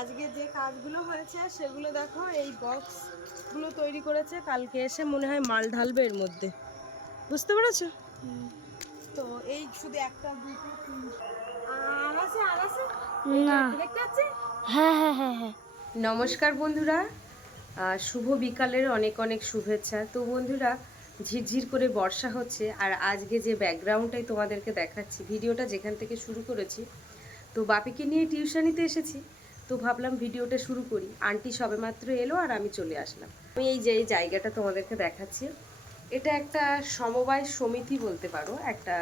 আজকে যে কাজগুলো হয়েছে সেগুলো দেখো, এই বক্সগুলো তৈরি করেছে, কালকে এসে মনে হয় মাল ঢালবে এর মধ্যে, বুঝতে পেরেছো? তো এই শুধু একটা দুটো দেখতে পাচ্ছি। হ্যাঁ হ্যাঁ হ্যাঁ হ্যাঁ। নমস্কার বন্ধুরা, শুভ বিকালের অনেক অনেক শুভেচ্ছা। তো বন্ধুরা, ঝিরঝির করে বর্ষা হচ্ছে, আর আজকে যে ব্যাকগ্রাউন্ডটাই তোমাদেরকে দেখাচ্ছি, ভিডিওটা যেখান থেকে শুরু করেছি, তো বাপিকে নিয়ে টিউশনিতে এসেছি, তো ভাবলাম ভিডিওটা শুরু করি। আন্টি সবেমাত্র এলো আর আমি চলে আসলাম। আমি এই যে এই জায়গাটা তোমাদেরকে দেখাচ্ছি, এটা একটা সমবায় সমিতি বলতে পারো, একটা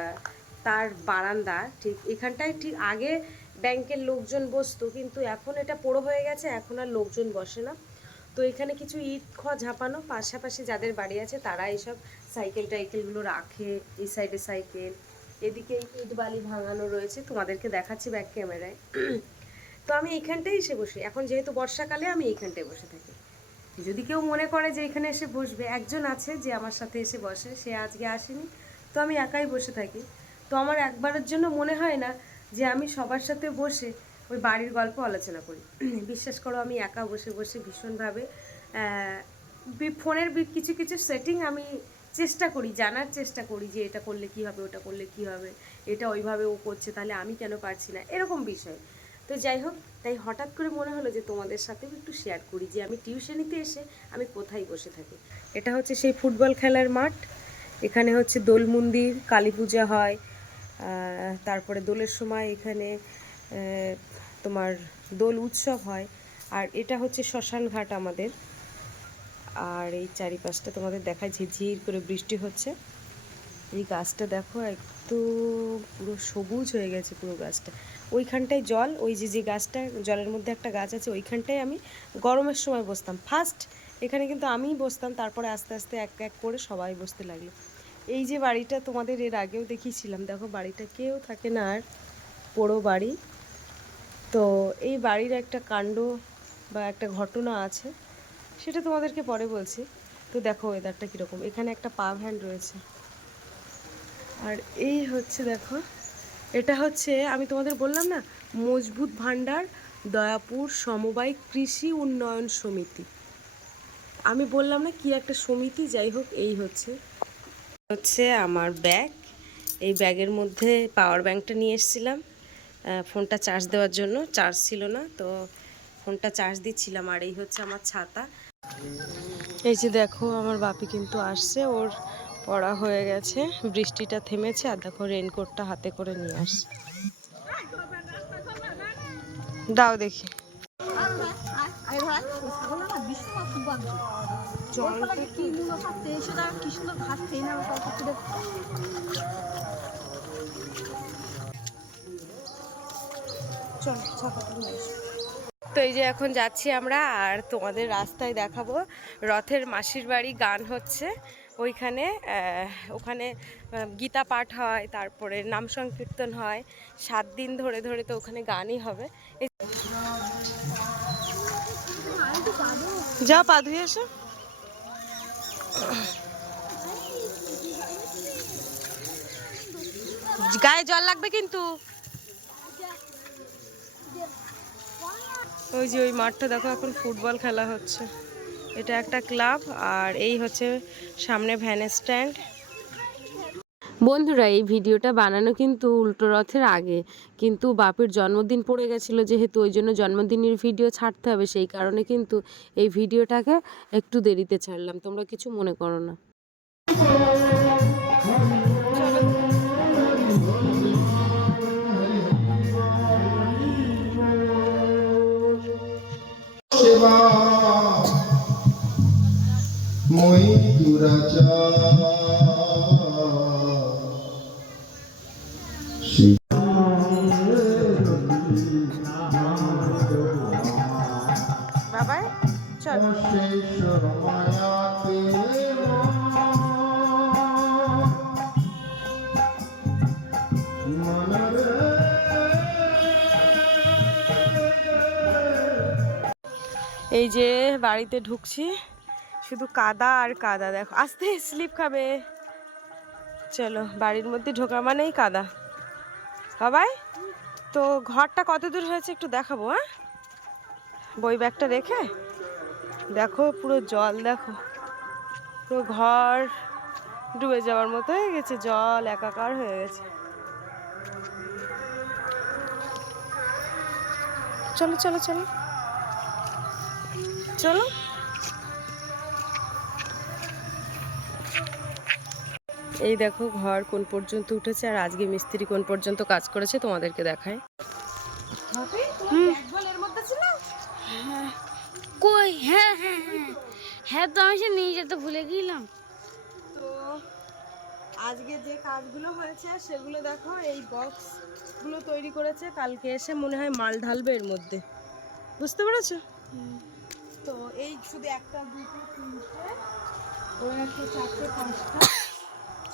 তার বারান্দা। ঠিক এখানটায় ঠিক আগে ব্যাংকের লোকজন বসতো, কিন্তু এখন এটা পোড়ো হয়ে গেছে, এখন আর লোকজন বসে না। তো এখানে কিছু ইট ঝাঁপানো, পাশাপাশি যাদের বাড়ি আছে তারা এইসব সাইকেল টাইকেলগুলো রাখে। এই সাইডে সাইকেল, এদিকে ইট বালি ভাঙানো রয়েছে, তোমাদেরকে দেখাচ্ছি ব্যাক ক্যামেরায়। তো আমি এইখানটাই এসে বসি, এখন যেহেতু বর্ষাকালে আমি এইখানটায় বসে থাকি। যদি কেউ মনে করে যে এখানে এসে বসবে, একজন আছে যে আমার সাথে এসে বসে, সে আজকে আসেনি, তো আমি একাই বসে থাকি। তো আমার একবারের জন্য মনে হয় না যে আমি সবার সাথে বসে ওই বাড়ির গল্প আলোচনা করি। বিশ্বাস করো, আমি একা বসে বসে ভীষণভাবে ফোনের কিছু কিছু সেটিং আমি চেষ্টা করি, জানার চেষ্টা করি যে এটা করলে কি হবে, ওটা করলে কি হবে, এটা ওইভাবে ও করছে, তাহলে আমি কেন পারছি না, এরকম বিষয়। তো যাই হোক, তাই হঠাৎ করে মনে হলো যে তোমাদের সাথেও একটু শেয়ার করি যে আমি টিউশনিতে এসে আমি কোথায় বসে থাকি। এটা হচ্ছে সেই ফুটবল খেলার মাঠ। এখানে হচ্ছে দোল মন্দির, কালী পূজা হয়, তারপরে দোলের সময় এখানে তোমার দোল উৎসব হয়। আর এটা হচ্ছে শ্মশান ঘাট আমাদের। আর এই চারিপাশটা তোমাদের দেখায়, ঝিরঝির করে বৃষ্টি হচ্ছে। এই গাছটা দেখো, একদম পুরো সবুজ হয়ে গেছে পুরো গাছটা। ওইখানটায় জল, ওই যে গাছটা জলের মধ্যে একটা গাছ আছে, ওইখানটায় আমি গরমের সময় বসতাম ফার্স্ট। এখানে কিন্তু আমিই বসতাম, তারপরে আস্তে আস্তে এক এক করে সবাই বসতে লাগলো। এই যে বাড়িটা তোমাদের এর আগেও দেখিয়েছিলাম, দেখো বাড়িটা কেউ থাকে না আর, পোড়ো বাড়ি। তো এই বাড়ির একটা কাণ্ড বা একটা ঘটনা আছে, সেটা তোমাদেরকে পরে বলছি। তো দেখো ওয়েদারটা কীরকম, এখানে একটা পা ভ্যান রয়েছে। আর এই হচ্ছে দেখো, এটা হচ্ছে আমি তোমাদের বললাম না, মজবুত ভাণ্ডার দয়াপুর সমবায় কৃষি উন্নয়ন সমিতি। আমি বললাম না কি একটা সমিতি, যাই হোক। এই হচ্ছে আমার ব্যাগ। এই ব্যাগের মধ্যে পাওয়ার ব্যাংকটা নিয়ে এসেছিলাম ফোনটা চার্জ দেওয়ার জন্য, চার্জ ছিল না, তো ফোনটা চার্জ দিচ্ছিলাম। আর এই হচ্ছে আমার ছাতা। এই যে দেখো, আমার বাপি কিন্তু আসছে, ওর পড়া হয়ে গেছে, বৃষ্টিটা থেমেছে, আর দেখো রেনকোটটা হাতে করে নিয়ে আসছে। দাও দেখি। তো এই যে এখন যাচ্ছি আমরা, আর তোমাদের রাস্তায় দেখাবো রথের মাসির বাড়ি গান হচ্ছে ওইখানে। ওখানে গীতা পাঠ হয়, তারপরে নাম সংকীর্তন হয় 7 দিন ধরে ধরে, তো ওখানে গানই হবে। যাও পা ধুয়ে এসো। গায়ে জল লাগবে কিন্তু। ওই যে ওই মাঠটা দেখো, এখন ফুটবল খেলা হচ্ছে। এটা একটা ক্লাব, আর এই হচ্ছে সামনে ভ্যান স্ট্যান্ড। বন্ধুরা, এই ভিডিওটা বানানো কিন্তু উল্টো রথের আগে, কিন্তু বাপের জন্মদিন পড়ে গেছিলো, যেহেতু ওই জন্য জন্মদিনের ভিডিও ছাড়তে হবে, সেই কারণে কিন্তু এই ভিডিওটাকে একটু দেরিতে ছাড়লাম, তোমরা কিছু মনে করো না। মই বাবাই চল। এই যে বাড়িতে ঢুকছি, শুধু কাদা আর কাদা, দেখো আস্তে স্লিপ খাবে। চলো, বাড়ির মধ্যে ঢোকা মানেই কাদা। বাবাই, তো ঘরটা কত দূর হয়েছে একটু দেখাবো। হ্যাঁ, বই ব্যাগটা রেখে দেখো পুরো জল, দেখো পুরো ঘর ডুবে যাওয়ার মতো হয়ে গেছে, জল একাকার হয়ে গেছে। চলো চলো চলো চলো। এই দেখো ঘর কোন পর্যন্ত উঠেছে আর আজকে মিস্ত্রি কোন পর্যন্ত কাজ করেছে তোমাদেরকে দেখায়। কই? হ্যাঁ হ্যাঁ হ্যাঁ হ্যাঁ, তো আমি সে নিয়ে যেতে ভুলে গেলাম। তো আজকে যে কাজগুলো হয়েছে সেগুলো দেখো, এই বক্সগুলো তৈরি করেছে, কালকে এসে মনে হয় মাল ঢালবে এর মধ্যে, বুঝতে পেরেছো? তো এই শুধু একটা, দুটো, তিনটে, ওই একটা, চারটে, পাঁচটা,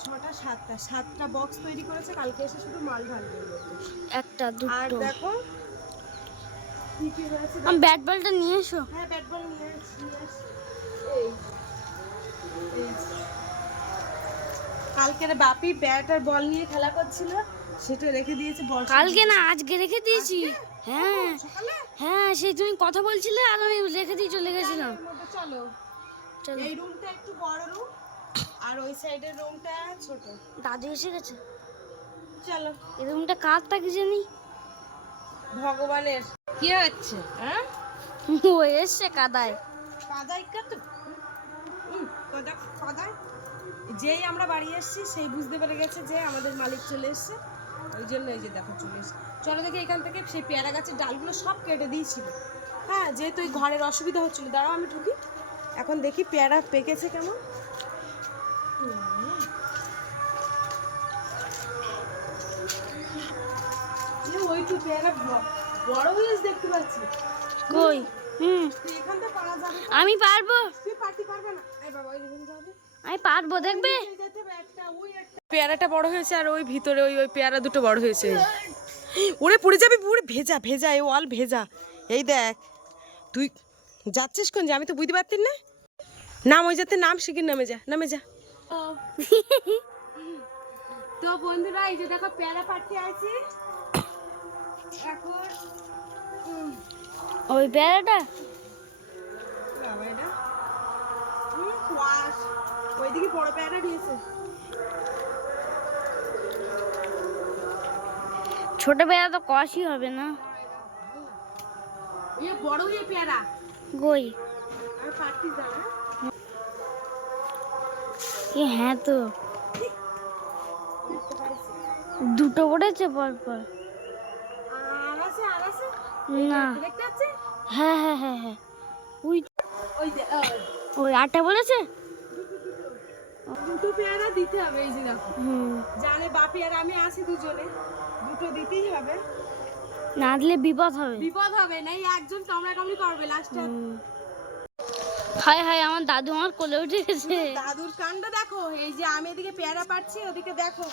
ছটা, সাতটা বক্স তৈরি করেছে, কালকে এসে শুধু মাল ঢালবে এর মধ্যে। একটা আর দুটো। দেখো কি কি হয়েছে। আমি ব্যাট বলটা নিয়ে এসো। হ্যাঁ ব্যাট বল নিয়ে আসছি। এই কালকের বাপি ব্যাট আর বল নিয়ে খেলা করছিল, সেটা রেখে দিয়েছে। কালকে না, আজকে রেখে দিয়েছি। হ্যাঁ হ্যাঁ, সেই তুমি কথা বলছিলে আর আমি রেখে দিয়ে চলে গেছিলাম। চলো চলো, এই রুমটা একটু বড় রুম আর ওই সাইডের রুমটা ছোট। দাদু এসে গেছে। চলো। এই রুমটা কারটা কি জানি? ভগবানের। কি হচ্ছে? হ্যাঁ ও এসছে কাদায়। কাদায় কত কাদায়। যেই আমরা বাড়ি এসেছি সেই বুঝতে পেরে গেছে যে আমাদের মালিক চলে এসছে, ওই জন্য এই যে দেখো চলে এসছে। চলো দেখি এখান থেকে সেই পেয়ারা গাছের ডালগুলো সব কেটে দিয়েছিল। হ্যাঁ, যেহেতু এই ঘরের অসুবিধা হচ্ছিল। দাঁড়াও আমি ঢুকি, এখন দেখি পেয়ারা পেকেছে কেমন। ওইটু পেয়ারা বড় হয়েছে দেখতে পাচ্ছি। কই? এখান থেকে পারা যাবে? আমি পারবো। তুই পারতে পারবে না? এই বাবা ওই দিকে যাবে। আমি পারবো, দেখবে। পেয়ারাটা বড় হয়েছে আর ওই ভিতরে ওই ওই পেয়ারা দুটো বড় হয়েছে। ওরে পড়ে যাবে, পুরো ভেজা ভেজা, এই ওয়াল ভেজা। এই দেখ, তুই যাচ্ছিস কোন? যে আমি তো বুঝতে পারতিস না। নাম ওই যাতে নাম শিখির, নামে যা নামে যা। তো বন্ধুরা এই যে দেখো পেয়ারা পাঠিয়ে আছি এখন। ওই পেয়ারাটা ওইদিকে বড় পেয়ারা দিয়েছে। ছোট পেয়ারা তো কষই হবে না। ইয়ে বড় হয়ে পেয়ারা কই? আর পাঠিয়ে দাও। হ্যাঁ তো দুটো করেছে পরপর। আর আছে না। দেখতে পাচ্ছি। হ্যাঁ হ্যাঁ হ্যাঁ হ্যাঁ, ওই ওই ওই আটটা বলেছে। দুটো পেয়ারা দিতে হবে। এই যে দেখো, জানে বাপি আর আমি আছি দুজনে, দুটো দিতেই হবে। না দিলে বিপদ হবে। বিপদ হবে না, একজন কামড়া কামড়ি করবে লাস্টে। হায় হায়, আমার দাদু আমার কোলে উঠে গেছে। দাদুর কাণ্ড দেখো। এই যে আমি এদিকে পেয়ারা পাচ্ছি, ওদিকে দেখো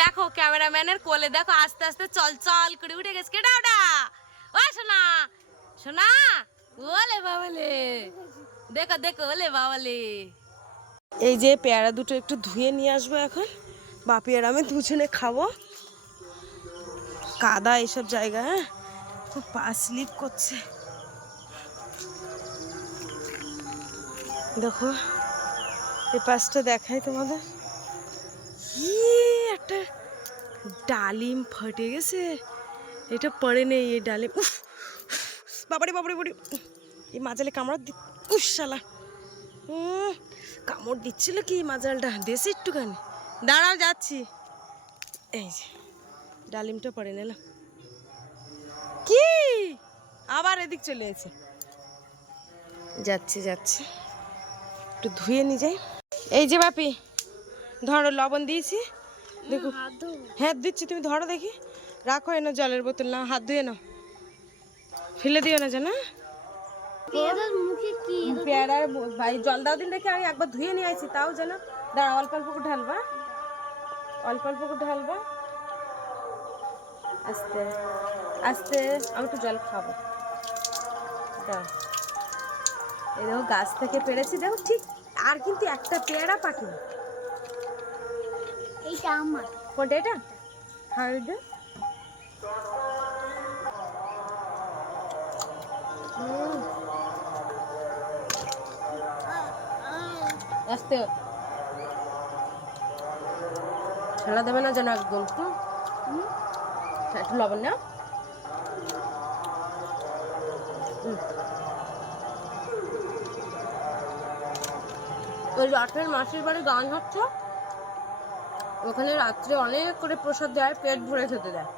দেখো ক্যামেরাম্যানের কোলে দেখো আস্তে আস্তে চল চল করে উঠে গেছে। কেডা ওটা? ও সোনা সোনা, ওলে বাবালে, দেখো দেখো ওলে বাবালে। এই যে পেয়ারা দুটো একটু ধুয়ে নিয়ে আসবো এখন, বাপি আর আমি দুজনে খাবো। কাদা এইসব জায়গা, হ্যাঁ খুব পা স্লিপ করছে। দেখো এই পাশটা দেখাই তোমাদের, একটা ডালিম ফটে গেছে। এটা পড়ে নেই এই ডালিম। উফ বাবারে বাবারে বাড়ি, এই মাজালে কামড় শালা কামড় দিচ্ছিল কি মাজালটা, দেশে একটুখানি। দাঁড়াও যাচ্ছি। এই যে ডালিমটা পড়ে নিলাম। কি আবার এদিক চলে এসেছে। যাচ্ছি যাচ্ছি, একটু ধুয়ে নিয়ে যাই। এই যে বাপি ধরো, লবণ দিয়েছি দেখো। হ্যাঁ দিচ্ছি, তুমি ধরো দেখি। রাখো এনো জলের বোতল, না হাত ধুয়ে নাও, ফেলে দিও না জানা। পেয়ারার ভাই জল দাও দিন দেখে, আমি একবার ধুয়ে নিয়ে আসছি তাও যেন। দাঁড়া অল্প অল্প করে ঢালবা, অল্প অল্প করে ঢালবা, আস্তে আস্তে। আমি একটু জল খাবো। দাও, এই দেখো গাছ থেকে পেরেছি দেখো ঠিক। আর কিন্তু একটা পেয়ারা পাকিনি। এইটা আমার। কোনটা? এটা আস্তে ছেলা দেবে না যেন একদম। একটু লবণ না। ওই রাতের মাসির বাড়ি গান হচ্ছে, ওখানে রাত্রে অনেক করে প্রসাদ দেয়, পেট ভরে খেতে দেয়।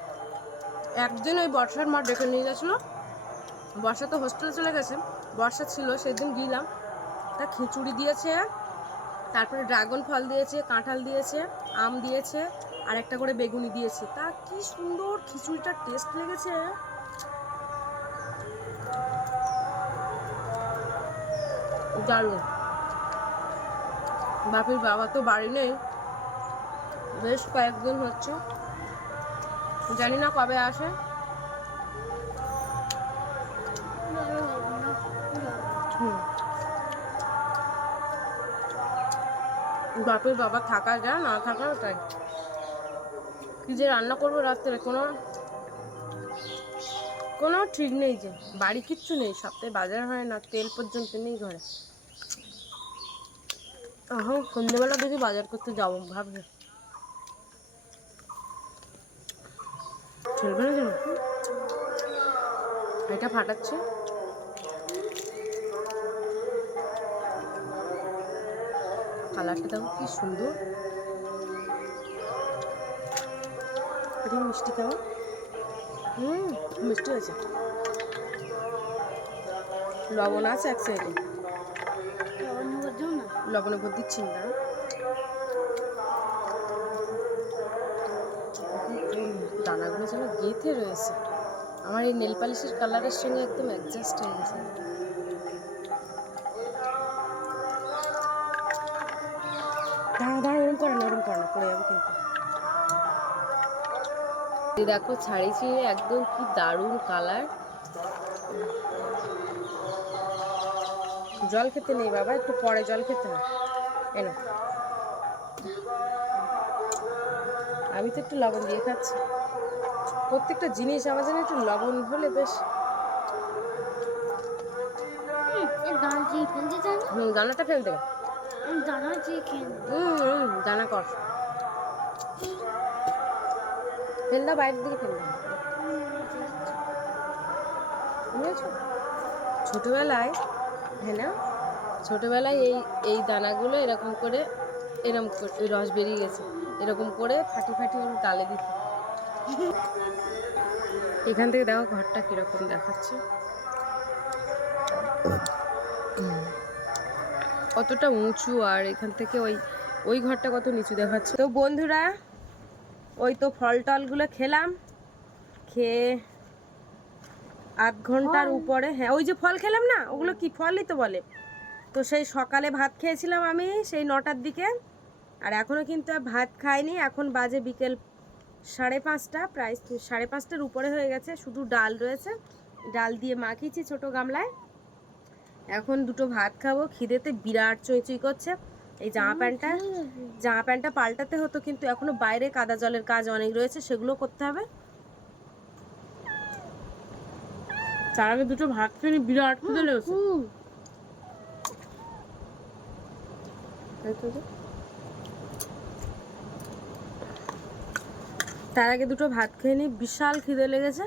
একদিন ওই বর্ষার মা ডেকে নিয়ে গেছিলো, বর্ষা তো হোস্টেলে চলে গেছে, বর্ষা ছিল সেদিন গেলাম। তা খিচুড়ি দিয়েছে, তারপরে ড্রাগন ফল দিয়েছে, কাঁঠাল দিয়েছে, আম দিয়েছে, আর একটা করে বেগুনি দিয়েছে। তা কি সুন্দর খিচুড়িটার টেস্ট লেগেছে। দারুণ। বাপির বাবা তো বাড়ি নেই, বেশ কয়েকদিন হচ্ছে, জানি না কবে আসে। বাপের বাবা থাকা যায় না থাকা তাই। কি যে রান্না করবো রাত্রে কোনো ঠিক নেই, যে বাড়ি কিচ্ছু নেই, সপ্তাহে বাজার হয় না, তেল পর্যন্ত নেই ঘরে। এখন সন্ধ্যেবেলা দেখি বাজার করতে যাবো ভাবছি। চলবে না যেন এটা ফাটাচ্ছে। কালারটা দেখো কি সুন্দর, এটা মিষ্টি কেমন। মিষ্টি আছে, লবণ আছে এক সাইডে, লবণে ভর দিচ্ছি না। দানাগুলো যেন গেঁথে রয়েছে, আমার এই নেল পালিশের কালারের সঙ্গে একদম অ্যাডজাস্ট হয়ে গেছে। দাঁড়া ওরম করে না পড়ে যাবে কিন্তু। দেখো ছাড়িয়েছি একদম, কি দারুণ কালার। জল খেতে নেই বাবা, একটু পরে জল খেতে হয়। এনো, আমি তো একটু লবণ দিয়ে খাচ্ছি। প্রত্যেকটা জিনিস আমার যেন একটু লবণ হলে বেশ। দানাটা ফেল দেবে, দানা কর ফেল দাও, বাইরের দিকে ফেল দাও। বুঝেছো, ছোটবেলায় হ্যাঁ না, ছোটবেলায় এই দানাগুলো এরকম করে রস বেরিয়ে গেছে, এরকম করে ফাটি ওর গালে দিতে। এখান থেকে দেখো ঘরটা কিরকম দেখাচ্ছে, কতটা উঁচু, আর এখান থেকে ওই ঘরটা কত নিচু দেখাচ্ছে। তো বন্ধুরা, ওই তো ফল টলগুলো খেলাম, খেয়ে আধ ঘন্টার উপরে, হ্যাঁ ওই যে ফল খেলাম না, ওগুলো কি ফলই তো বলে। তো সেই সকালে ভাত খেয়েছিলাম আমি সেই 9টার দিকে, আর এখনও কিন্তু ভাত খাইনি। এখন বাজে বিকেল 5:30, প্রায় 5:30টার উপরে হয়ে গেছে। শুধু ডাল রয়েছে, ডাল দিয়ে মাখিয়েছি ছোটো গামলায়। এখন দুটো ভাত খাবো, খিদেতে বিরাট চুঁই করছে। এই জামা প্যান্টটা পাল্টাতে হতো, কিন্তু এখনো বাইরে কাদা জলের কাজ অনেক রয়েছে, সেগুলো করতে হবে। তার আগে দুটো ভাত খেয়ে বিরাট খিদে লেগেছে। তার আগে দুটো ভাত খেয়ে নি, বিশাল খিদে লেগেছে।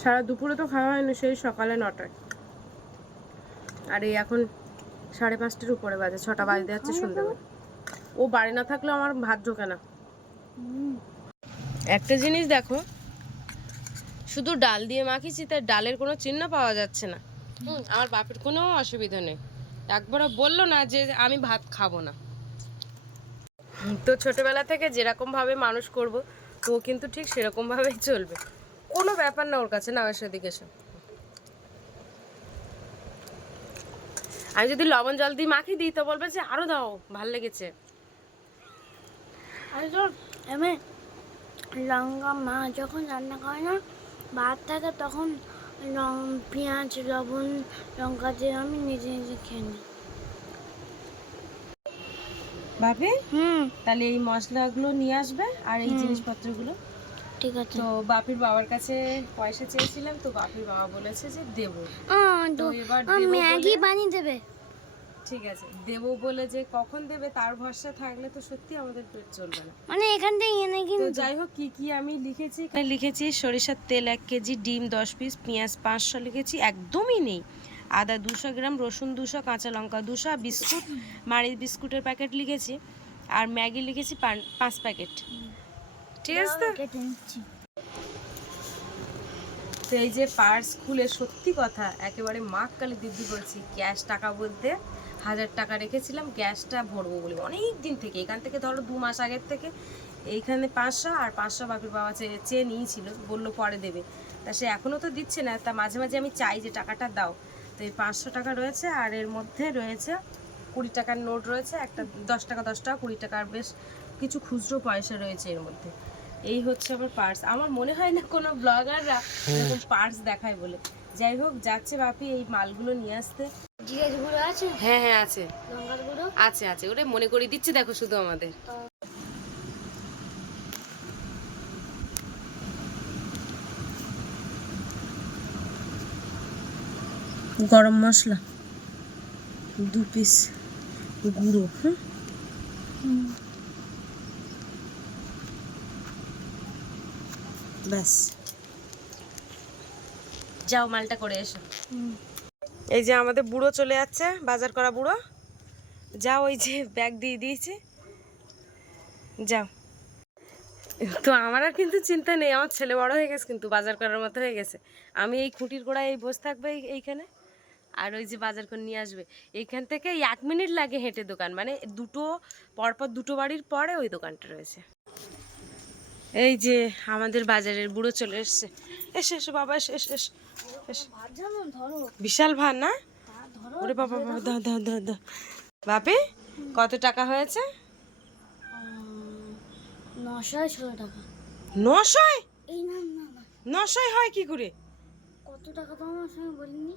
সারা দুপুরে তো খাওয়া হয়নি, সেই সকালে 9টায়, আর এই এখন 5:30টার উপরে বাজে, 6টা বাজতে যাচ্ছে সন্ধ্যেবেলা। ও বাড়ি না থাকলেও আমার ভাত ঢোকে না। একটা জিনিস দেখো, শুধু ডাল দিয়ে মাখিয়েছি, তাই ডালের কোনো চিহ্ন পাওয়া যাচ্ছে না। আমার বাপের কোনো অসুবিধা নেই, একবারও বললো না যে আমি ভাত খাবো না। তো ছোটবেলা থেকে যেরকমভাবে মানুষ করব, তো ও কিন্তু ঠিক সেরকমভাবেই চলবে, কোনো ব্যাপার না ওর কাছে। না সেদিকে এসে আমি যদি লবণ জল দিয়ে মাখিয়ে দিই, তো বলবে যে আরো দাও, ভাল লেগেছে। লঙ্কা মা যখন রান্না করে না, ভাত থাকে তখন পেঁয়াজ লবণ লঙ্কা দিয়ে আমি নিজে খেয়ে নিই। ভাবে তাহলে এই মশলাগুলো নিয়ে আসবে, আর এই জিনিসপত্রগুলো ঠিক আছে। তো বাপির বাবার কাছে পয়সা চেয়েছিলাম, তো বাপির বাবা বলেছে যে দেবো। তো এবার দেবো ম্যাগি বলে- বানিয়ে দেবে। ঠিক আছে, দেবো বলে যে কখন দেবে তার ভরসা থাকলে তো সত্যি আমাদের পেট চলবে না। মানে এখান থেকে এনে তো কিন্তু যাই হোক, কি কি আমি লিখেছি, এখানে লিখেছি সরিষার তেল 1 কেজি, ডিম 10 পিস, পেঁয়াজ 500 লিখেছি, একদমই নেই। আদা 200 গ্রাম, রসুন 200, কাঁচা লঙ্কা 200, বিস্কুট মারি বিস্কুটের প্যাকেট লিখেছি, আর ম্যাগি লিখেছি 5 প্যাকেট। ঠিক আছে তো? কেটে নিচ্ছি। তো এই যে পার্স খুলে সত্যি কথা একেবারে মাক কালি দিব্যি বলছি, ক্যাশ টাকা বলতে 1000 টাকা রেখেছিলাম গ্যাসটা ভরবো বলে অনেক দিন থেকে। এখান থেকে ধরো 2 মাস আগের থেকে এইখানে 500 আর 500 বাপির বাবা চেয়ে নিয়েছিল, বললো পরে দেবে। তা সে এখনও তো দিচ্ছে না, তা মাঝে মাঝে আমি চাই যে টাকাটা দাও। তো এই 500 টাকা রয়েছে, আর এর মধ্যে রয়েছে 20 টাকার নোট রয়েছে, একটা 10 টাকা 10 টাকা 20 টাকার বেশ কিছু খুচরো পয়সা রয়েছে এর মধ্যে। এই হচ্ছে আমার পার্স। আমার মনে হয় না কোনো ব্লগাররা এরকম পার্স দেখায় বলে। যাই হোক, যাচ্ছে বাপি এই মালগুলো নিয়ে আসতে। জিরের গুঁড়ো আছে, হ্যাঁ হ্যাঁ আছে, লঙ্কার গুঁড়ো আছে আছে, ওরে মনে করিয়ে দিচ্ছে দেখো শুধু আমাদের। গরম মশলা 2 পিস গুঁড়ো। ব্যাস, যাও মালটা করে এসো। এই যে আমাদের বুড়ো চলে যাচ্ছে, বাজার করা বুড়ো। যাও, ওই যে ব্যাগ দিয়ে দিয়েছি, যাও। তো আমার আর কিন্তু চিন্তা নেই, আমার ছেলে বড় হয়ে গেছে, কিন্তু বাজার করার মতো হয়ে গেছে। আমি এই খুঁটির গোড়ায় এই বসে থাকবে এইখানে, আর ওই যে বাজার করে নিয়ে আসবে। এইখান থেকে 1 মিনিট লাগে হেঁটে দোকান, মানে দুটো পরপর দুটো বাড়ির পরে ওই দোকানটা রয়েছে। এই যে আমাদের বাজারের বুড়ো চলে এসছে। এসে এসো বাবা, এসে এসে এসে এসে। ধরো, বিশাল ভার না? ধরো। ওরে বাবা বাবা, দাও দাও দাও দাও। বাপি কত টাকা হয়েছে? 916 টাকা। 900? এই না না না, 900 হয় কি করে? কত টাকা তো আমার সঙ্গে বলিনি।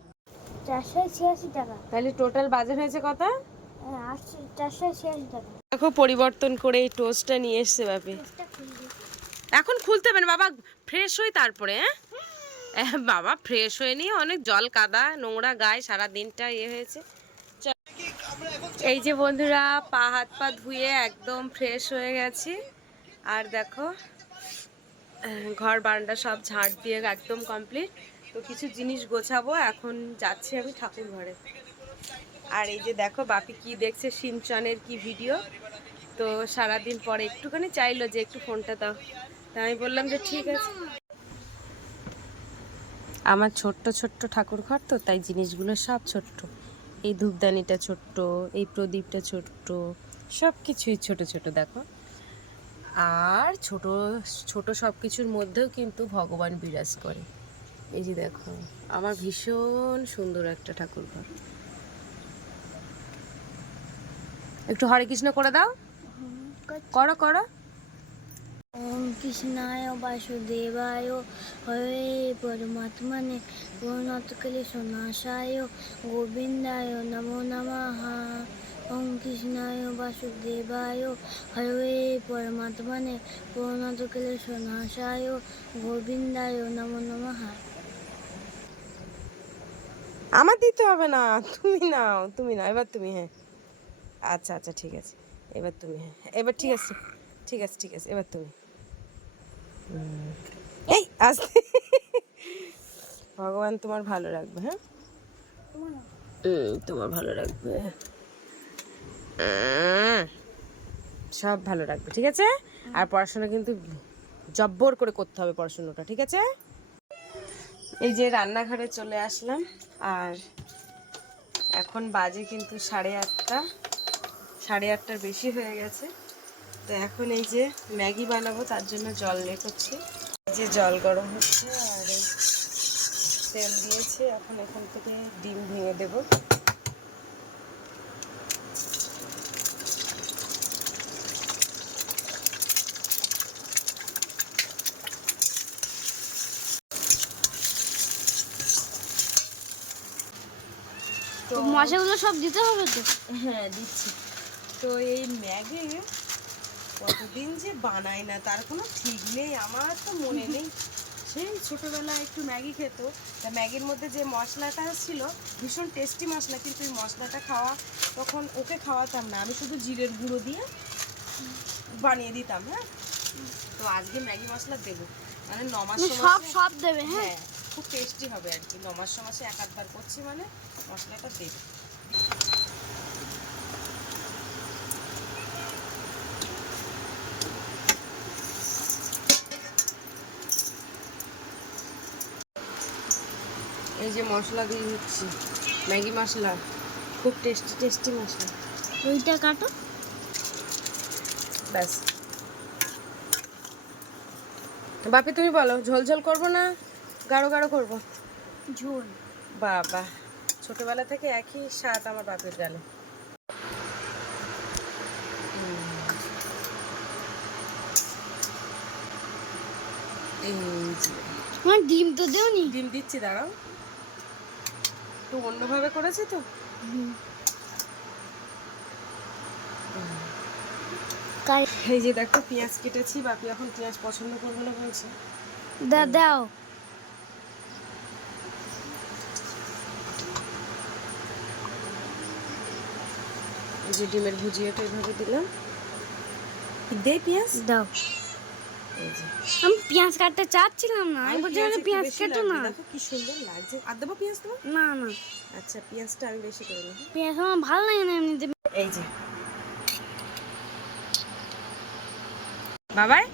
486 টাকা। তাহলে টোটাল বাজার হয়েছে কত? 486 টাকা। দেখো পরিবর্তন করে এই টোস্টটা নিয়ে এসছে বাপি। এখন খুলতে হবে না বাবা, ফ্রেশ হই তারপরে। হ্যাঁ বাবা, ফ্রেশ হয়ে নিয়ে অনেক জল কাদা নোংরা গায়ে সারা দিনটা হয়েছে। এই যে বন্ধুরা, পা হাত পা ধুয়ে একদম ফ্রেশ হয়ে গেছি। আর দেখো ঘর বারান্দা সব ঝাড় দিয়ে একদম কমপ্লিট। তো কিছু জিনিস গোছাবো, এখন যাচ্ছি আমি ঠাকুর ঘরে। আর এই যে দেখো বাপি কি দেখছে, সিনচনের কি ভিডিও। তো সারাদিন পরে একটুখানি চাইলো যে একটু ফোনটা দাও, তা আমি বললাম যে ঠিক আছে। আমার ছোট্ট ছোট্ট ঠাকুর ঘর তো, তাই জিনিসগুলো সব ছোট্ট। এই ধূপদানিটা ছোট্ট, এই প্রদীপটা ছোট্ট, সব কিছুই ছোট ছোট দেখো। আর ছোট ছোট সব কিছুর মধ্যেও কিন্তু ভগবান বিরাজ করে। এই যে দেখো, আমার ভীষণ সুন্দর একটা ঠাকুর ঘর। একটু হরে কৃষ্ণ করে দাও, করো করো। ওম কৃষ্ণায় বাসুদেবায় হরে পরমাত্মনে পূর্ণতকলে সনাশায় গোবিন্দায় নমো নমঃ। ওম কৃষ্ণায় বাসুদেবায় হরে পরমাত্মনে পূর্ণতকলে সনাশায় গোবিন্দায় নমো নমঃ। আমার দিতে হবে না, তুমি নাও, তুমি নাও, এবার তুমি। হ্যাঁ আচ্ছা আচ্ছা ঠিক আছে, এবার তুমি। হ্যাঁ এবার ঠিক আছে, ঠিক আছে ঠিক আছে, এবার তুমি। এই আস্তে, ভগবান তোমার ভালো রাখবে। হ্যাঁ তোমার ভালো রাখবে, সব ভালো রাখবে, ঠিক আছে। আর পড়াশোনা কিন্তু জব্বর করে করতে হবে পড়াশোনাটা, ঠিক আছে। এই যে রান্নাঘরে চলে আসলাম, আর এখন বাজে কিন্তু 8:30, 8:30টার বেশি হয়ে গেছে। তো এখন এই যে ম্যাগি বানাবো, তার জন্য জল রেখেছি। এই যে জল গরম হচ্ছে, আর এই তেল দিয়েছি। এখন এখান থেকে ডিম ভেঙে দেবো। তো মশলাগুলো সব দিতে হবে তো? হ্যাঁ দিচ্ছি। তো এই ম্যাগি কতদিন যে বানাই না তার কোনো ঠিক নেই, আমার তো মনে নেই। সেই ছোটোবেলায় একটু ম্যাগি খেত, তা ম্যাগির মধ্যে যে মশলাটা ছিল ভীষণ টেস্টি মশলা, কিন্তু এই মশলাটা খাওয়া তখন ওকে খাওয়াতাম না, আমি শুধু জিরের গুঁড়ো দিয়ে বানিয়ে দিতাম। হ্যাঁ, তো আজকে ম্যাগি মশলা দেবো, মানে 9 মাস সব সব দেবে। হ্যাঁ, হ্যাঁ, খুব টেস্টি হবে আর কি। 9 মাসে এক আধবার করছি মানে মশলাটা দেবে। এই যে মশলা দিয়ে দিচ্ছি, ম্যাগি মশলা, খুব টেস্টি টেস্টি মশলা। ওইটা কাটো। ব্যাস। বাপি তুমি বলো, ঝোল ঝোল করবো না গাঢ় গাঢ় করবো? ঝোল। বাবা, ছোটবেলা থেকে একই স্বাদ আমার বাপের গালে। এই যে আমার ডিম তো দেওনি। ডিম দিচ্ছি, দাঁড়াও, তো অন্যভাবে করেছি তো। এই যে দেখো পেঁয়াজ কেটেছি, বাপি এখন পেঁয়াজ পছন্দ করবে না বলছে। দাও। এই যে ডিমের ভুজিয়াটা এইভাবে দিলাম, দে পেঁয়াজ দাও। এই যে আমি পেঁয়াজ কাটতে চাচ্ছিলাম না, আমি বলছি পেঁয়াজ একটু পেঁয়াজ বেশি কেটো না। লাগবে, দেখো কি সুন্দর লাগছে। আর দেবো পেঁয়াজ দেবো? না না, আচ্ছা, পেঁয়াজটা আমি বেশি করে নিই। পেঁয়াজ আমার ভালো লাগে না এমনিতে। এই যে বাবাই,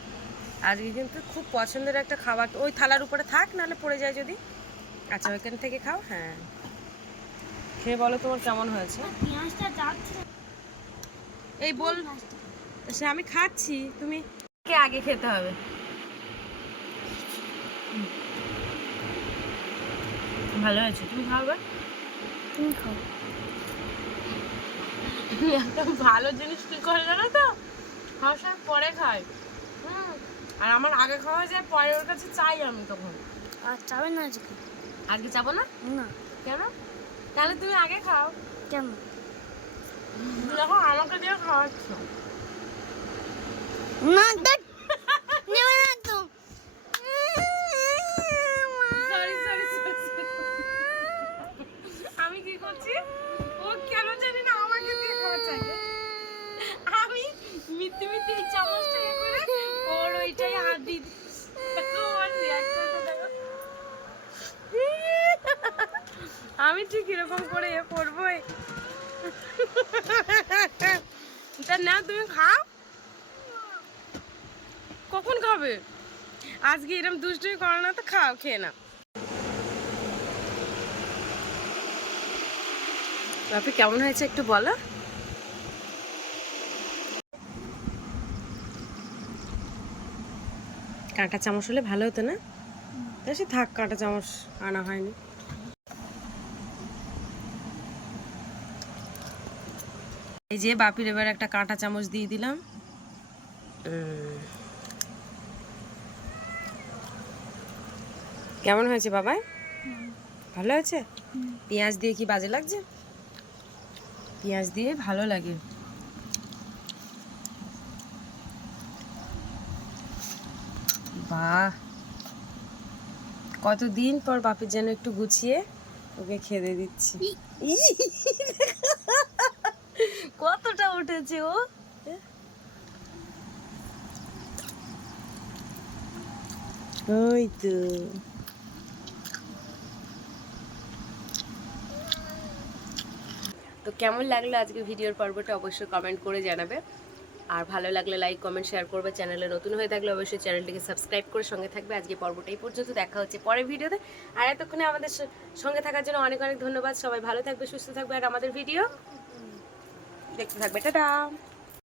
আজকে কিন্তু খুব পছন্দের একটা খাবার, ওই থালার উপরে থাক, নাহলে পড়ে যায় যদি। আচ্ছা, ওইখান থেকে খাও। হ্যাঁ, খেয়ে বলো তোমার কেমন হয়েছে। পেঁয়াজটা যাচ্ছে। এই বল, সে আমি খাচ্ছি, তুমি কে আগে খেতে হবে। ভালো হয়েছে, তুমি খাবে। তুমি খাও। একটা ভালো জিনিস কি করে জানো তো, খাওয়ার সময় পরে খাই। আর আমার আগে খাওয়া যায়, পরে ওর কাছে চাই আমি তখন। আর চাবে না আজকে? আগে যাবো না। না। কেন? তাহলে তুমি আগে খাও। কেন? দেখো আমাকে দিয়ে খাওয়াচ্ছ। না, নেবে না তো। সরি সরি সরি, আমি কি করছি, ও কেন জানি না আমাকে দিয়ে খাওয়াচ্ছে আগে। আমি মিথ্যে মিথ্যে এই চামচটা এ করে ওর ওইটাই হাত দিয়ে ওর রিয়াকশনটা দেখো। আমি ঠিক এরকম করে এ করবোই। তা না, তুমি খাও। কখন খাবে? আজকে এরকম দুষ্টুমি করো না তো, খাও, খেয়ে না। বাপি কেমন হয়েছে একটু বলো। কাঁটা চামচ হলে ভালো হতো না? তা সে থাক, কাঁটা চামচ আনা হয়নি। এই যে বাপির এবার একটা কাঁটা চামচ দিয়ে দিলাম। কেমন হয়েছে বাবাই? ভালো হয়েছে? পেঁয়াজ দিয়ে কি বাজে লাগছে? পেঁয়াজ দিয়ে ভালো লাগে। বাহ, কতদিন পর বাপির যেন একটু গুছিয়ে ওকে খেতে দিচ্ছি। কতটা উঠেছে ও। ওই তো, তো কেমন লাগলো আজকে ভিডিওর পর্বটা অবশ্যই কমেন্ট করে জানাবে। আর ভালো লাগলে লাইক কমেন্ট শেয়ার করবে। চ্যানেলে নতুন হয়ে থাকলে অবশ্যই চ্যানেলটিকে সাবস্ক্রাইব করে সঙ্গে থাকবে। আজকে পর্বটা এই পর্যন্ত, দেখা হচ্ছে পরের ভিডিওতে। আর এতক্ষণে আমাদের সঙ্গে থাকার জন্য অনেক অনেক ধন্যবাদ। সবাই ভালো থাকবে, সুস্থ থাকবে, আর আমাদের ভিডিও দেখতে থাকবে। টাটা।